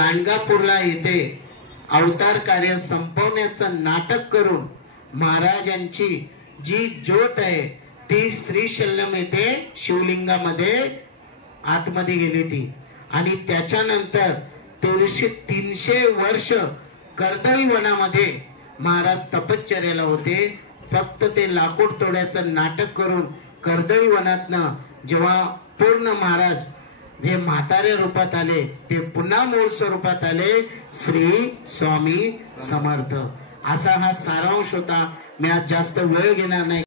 गाणगापूरला येथे अवतार कार्य संपवण्याचं नाटक करून महाराजांची जी ज्योत आहे ती श्रीशैल्यम येथे शिवलिंगामध्ये आतमध्ये गेली ती। आणि त्याच्यानंतर 300 वर्ष कर्दळी वनामध्ये महाराज तपश्चर्याला होते। फक्त ते लाकूड तोड्याचं नाटक करून कर्दळी वनातनं जेव्हा पूर्ण महाराज जे म्हातारे रूपात आले ते पुन्हा मूळ स्वरूपात आले श्री स्वामी समर्थ। असा हा सारांश होता। मी आज जास्त वेळ घेणार नाही।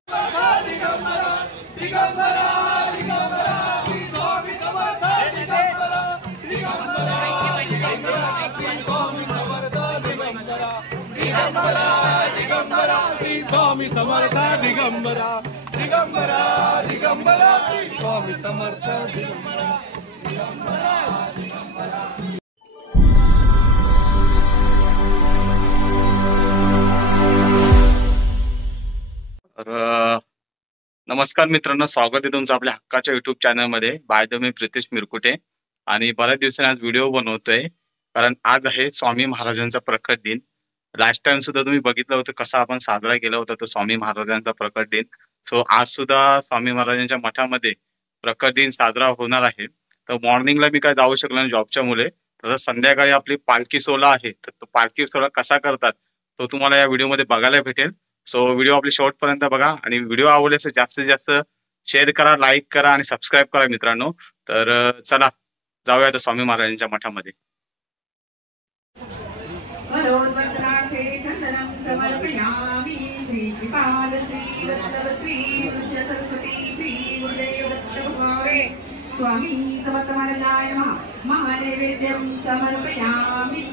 स्वामी समर्थ दिगंबरा दिगंबरा दिगंबरा स्वामी समर्थ दिगंबरा दिगंबरा दिगंबरा। नमस्कार मित्रांनो, स्वागत आहे तुमचं आपल्या हक्काच्या युट्यूब चॅनल मध्ये। By the way Pritesh Mirkute. आणि बऱ्याच दिवसांनी आज व्हिडिओ बनवतोय कारण आज आहे स्वामी महाराजांचा प्रकट दिन। लास्ट टाइम सुद्धा तुम्ही बघितलं होतं कसा आपण साजरा केला होता तो स्वामी महाराजांचा प्रकट दिन। सो आज सुद्धा स्वामी महाराजांच्या मठामध्ये प्रकट दिन साजरा होणार आहे। तर मॉर्निंगला मी काय जाऊ शकलो नाही जॉबच्या मुळे, तर संध्याकाळी आपली पालखी सोहळा आहे। तर तो पालखी सोहळा कसा करतात तो तुम्हाला या व्हिडिओमध्ये बघायला भेटेल। सो व्हिडिओ आपली शेवटपर्यंत बघा आणि व्हिडिओ आवडल्यास जास्तीत जास्त शेअर करा, लाईक करा आणि सबस्क्राईब करा मित्रांनो। तर चला जाऊया आता स्वामी महाराजांच्या मठामध्ये। स्वामी समर्थ महाराजाय नमः। महानैवेद्यम समर्पयामि।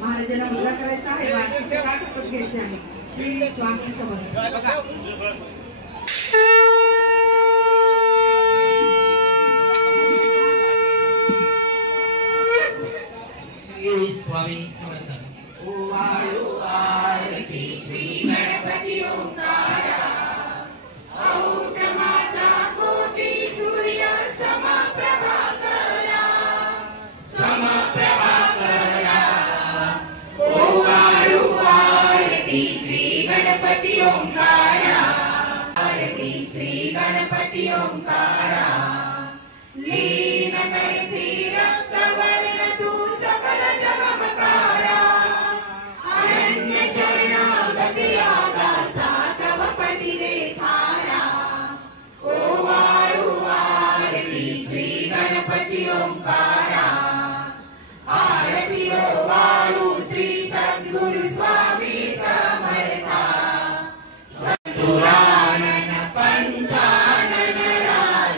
महाराजांना पूजा करायचा आहे, बाकीचे काटपट घ्यायचे आहे। श्री स्वामी समर्थ। श्री स्वामी समर्थ। ओवाळू आरती श्री गणपती ओंकारा। औट मात्रा कोटी सूर्य समप्रभाकरा समप्रभाकरा। ओवाळू आरती श्री गणपती ओंकारा। आरती श्री गणपती ओंकारा। लीन कैसी रक्तवर्ण तू सकल जगमकारा। अनन्य शरणागती आदासा तव पदी देखारा। ओवाळू आरती श्री गणपती ओंकारा। आरती ओवाळू श्री सद्गुरु स्वामी समर्था। पुराणन पंचानन राज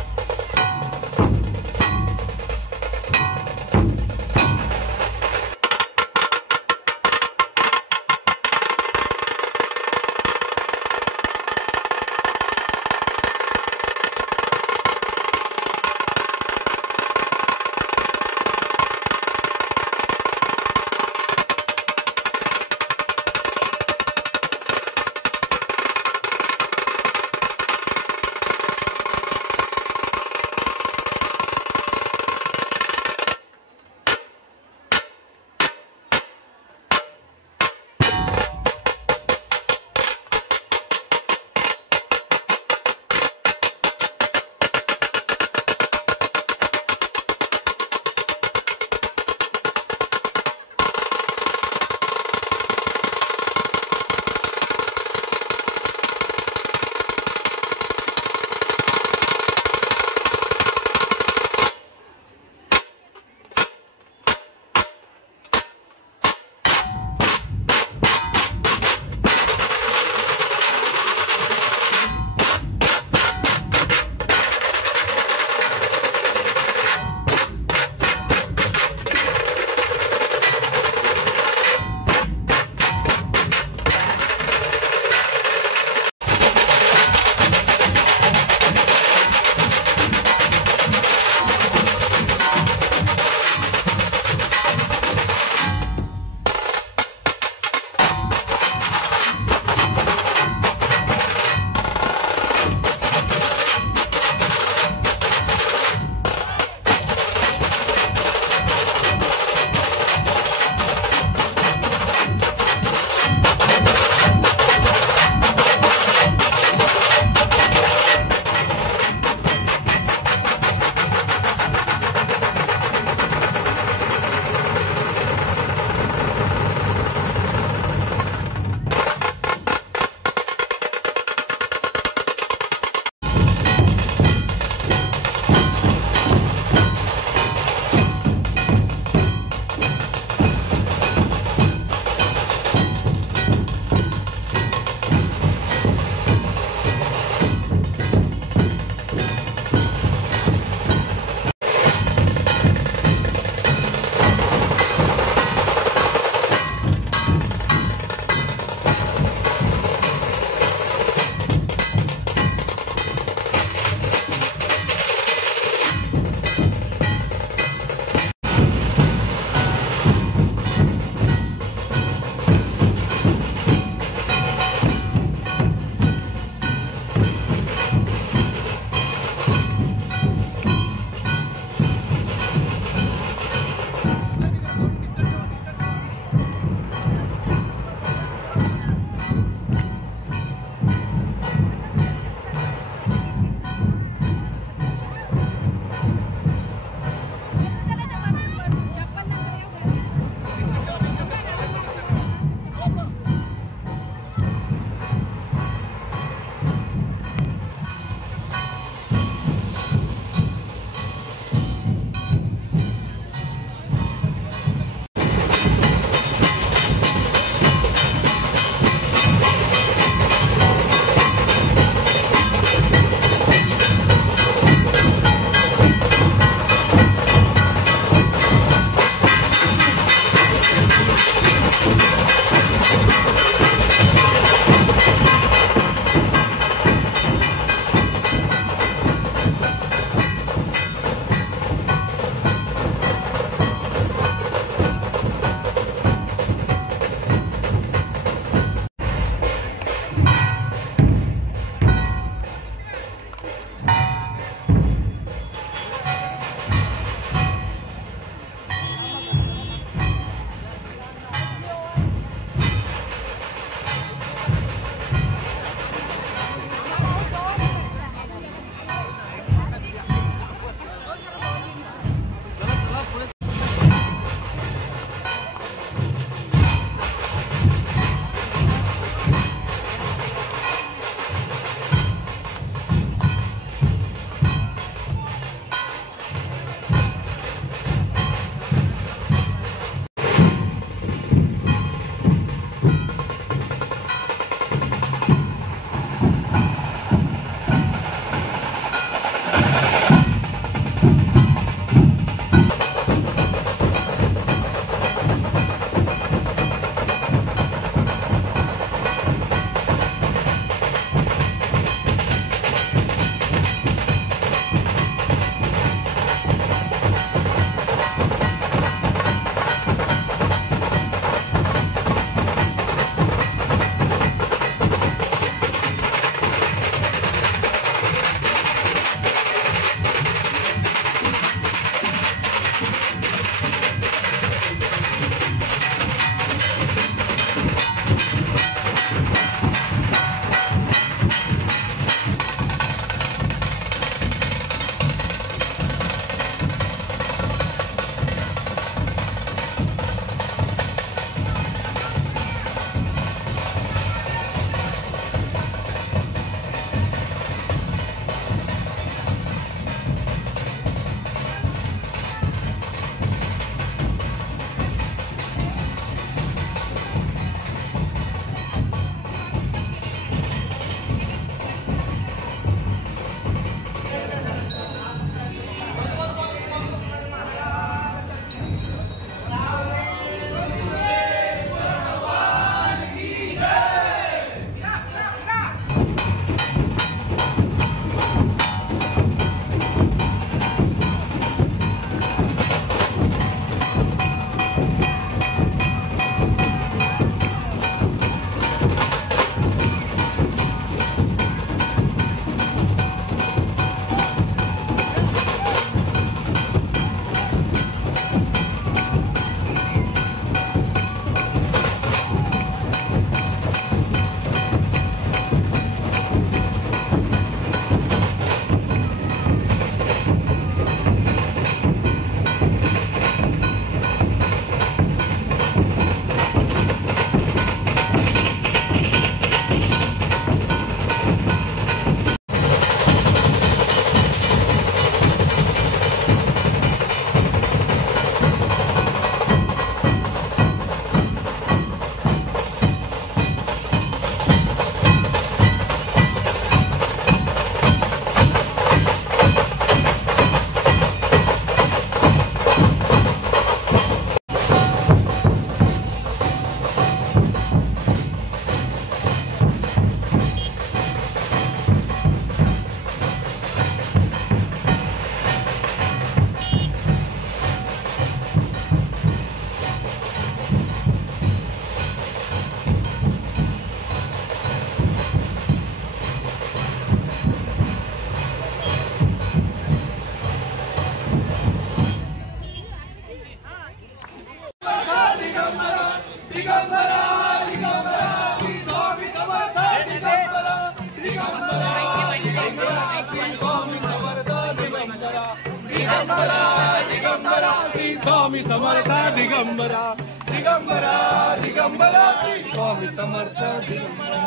दिगंबरा दिगंबरा श्री स्वामी समर्थ दिगंबरा दिगंबरा दिगंबरा श्री स्वामी समर्थ दिगंबरा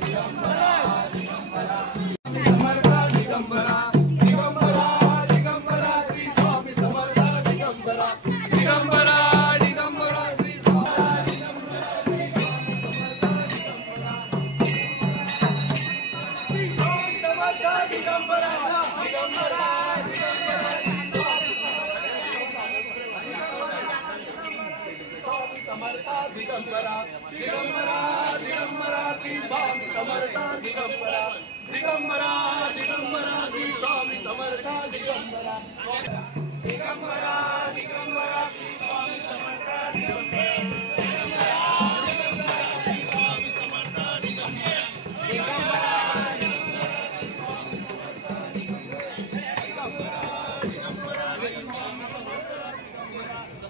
दिगंबरा दिगंबरा समर्थ दिगंबरा दिगंबरा दिगंबरा श्री स्वामी समर्थ दिगंबरा दिगंबरा दिगंबरा श्री स्वामी समर्थ दिगंबरा दिगंबरा दिगंबरा दिगंबरा दिगंबरा श्री स्वामी समर्थ दिगंबरा दिगंबरा दिगंबरा श्री स्वामी समर्थ दिगंबरा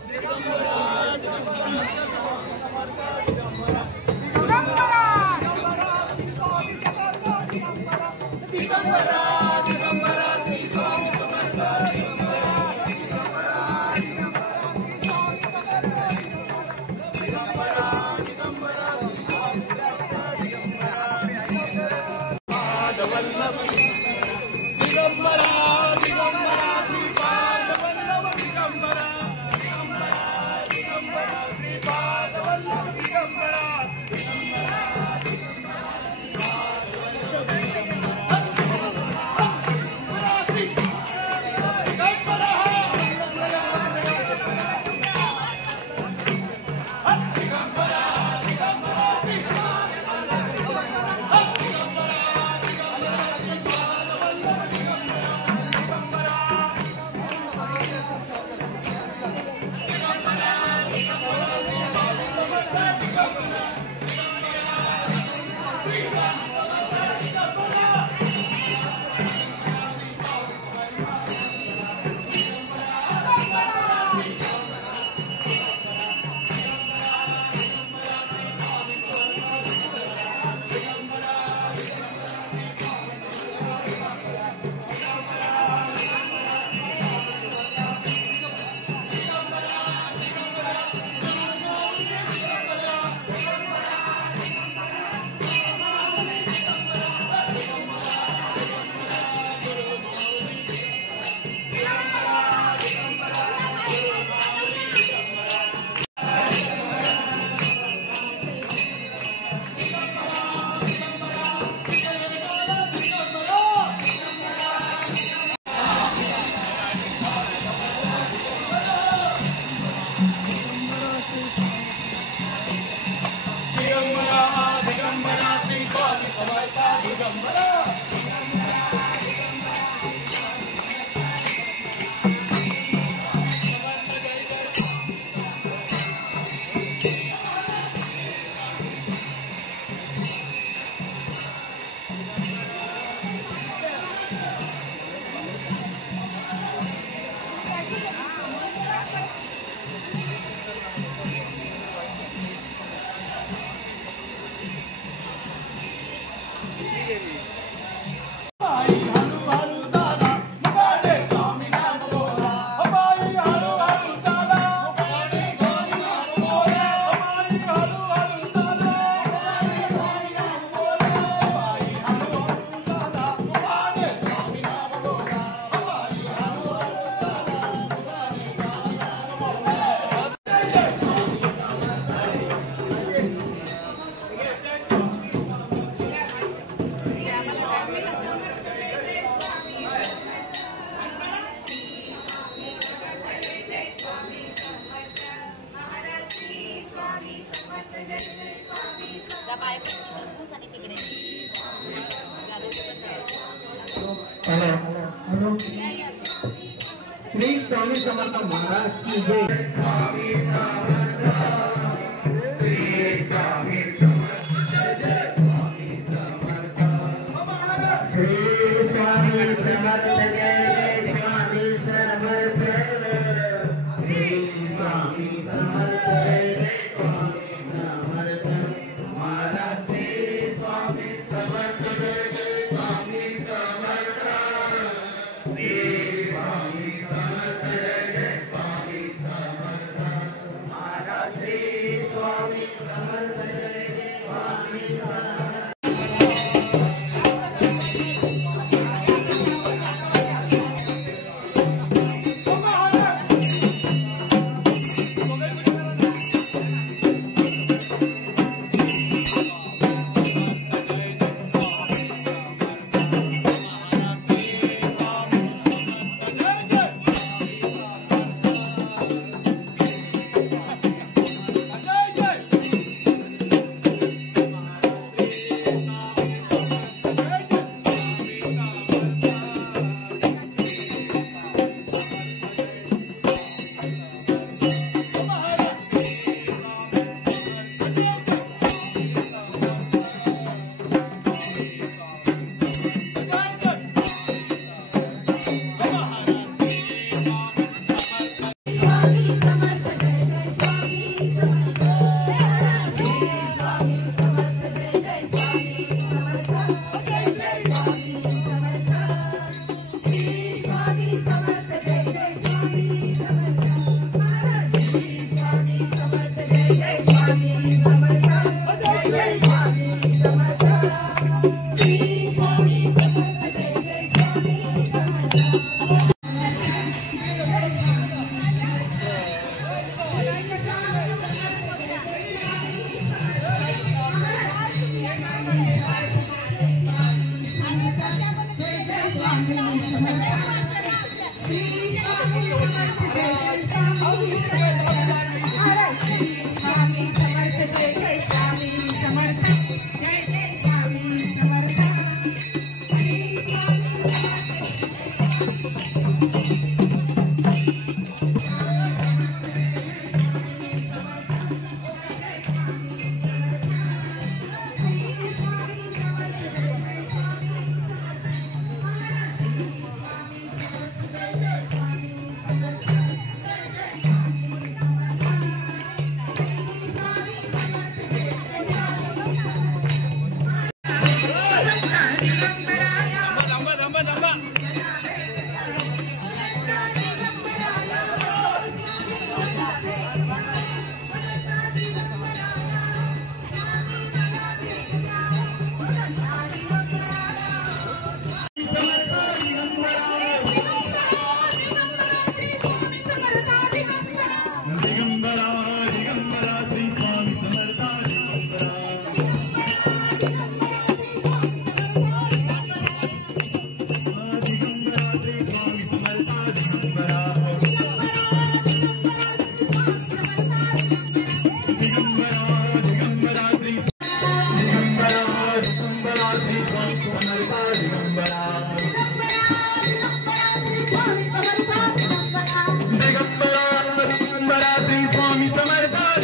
दिगंबरा दिगंबरा श्री स्वामी समर्थ दिगंबरा दिगंबरा दिगंबरा श्री स्वामी समर्थ दिगंबरा दिगंबरा हॅलो श्री स्वामी समर्थ महाराज की जय। श्री स्वामी समर्थ जय स्वामी समर्थ श्री स्वामी समर्थ जय स्वामी समर्थ महाराज श्री स्वामी समर्थ जय स्वामी समर्थ श्री स्वामी समर्थ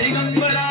दिगंबरा